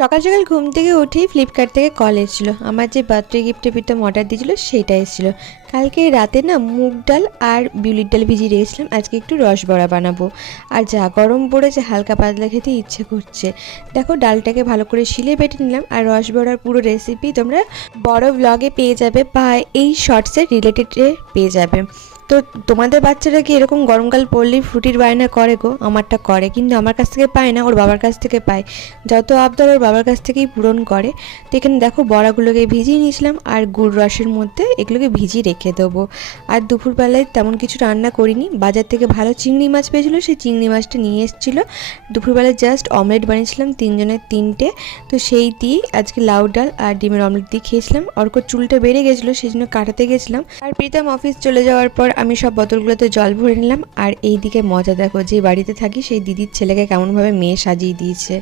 সকাল সকাল ঘুম থেকে উঠেই ফ্লিপকার্ট থেকে কল এসেছিল। আমার যে বার্থডে গিফটের প্রীতম অর্ডার দিয়েছিল সেটা এসেছিল। কালকে রাতে না মুগ ডাল আর বিউলির ডাল ভিজিয়ে রেখেছিলাম, আজকে একটু রস বড়া বানাবো। আর যা গরম পড়েছে হালকা পাতলা খেতে ইচ্ছে করছে। দেখো ডালটাকে ভালো করে শিলে বেটে নিলাম। আর রস বড়ার পুরো রেসিপি তোমরা বড় ব্লগে পেয়ে যাবে বা এই শর্টসের রিলেটেডে পেয়ে যাবে। তো তোমাদের বাচ্চারা কি এরকম গরমকাল পড়লেই ফ্রুটির বায়না করে গো? আমারটা করে, কিন্তু আমার কাছ থেকে পায় না, ওর বাবার কাছ থেকে পায়। যত আবদার ওর বাবার কাছ থেকেই পূরণ করে। তো এখানে দেখো বড়াগুলোকে ভিজিয়ে নিয়েছিলাম আর গুড় রসের মধ্যে এগুলোকে ভিজিয়ে রেখে দেবো। আর দুপুরবেলায় তেমন কিছু রান্না করিনি, বাজার থেকে ভালো চিংড়ি মাছ পেয়েছিলো, সেই চিংড়ি মাছটা নিয়ে এসেছিলো। দুপুরবেলায় জাস্ট অমলেট বানিয়েছিলাম, 3 জনের 3টে। তো সেই দিয়েই আজকে লাউ ডাল আর ডিমের অমলেট দিয়ে খেয়েছিলাম। অর্কর চুলটা বেড়ে গেছিলো, সেই জন্য কাটাতে গেছিলাম। আর প্রীতম অফিস চলে যাওয়ার পর আমি সব বোতলগুলোতে জল ভরে নিলাম। আর এই দিকে মজা দেখো, যে বাড়িতে থাকি সেই দিদির ছেলেকে কেমনভাবে মেয়ে সাজিয়ে দিয়েছে।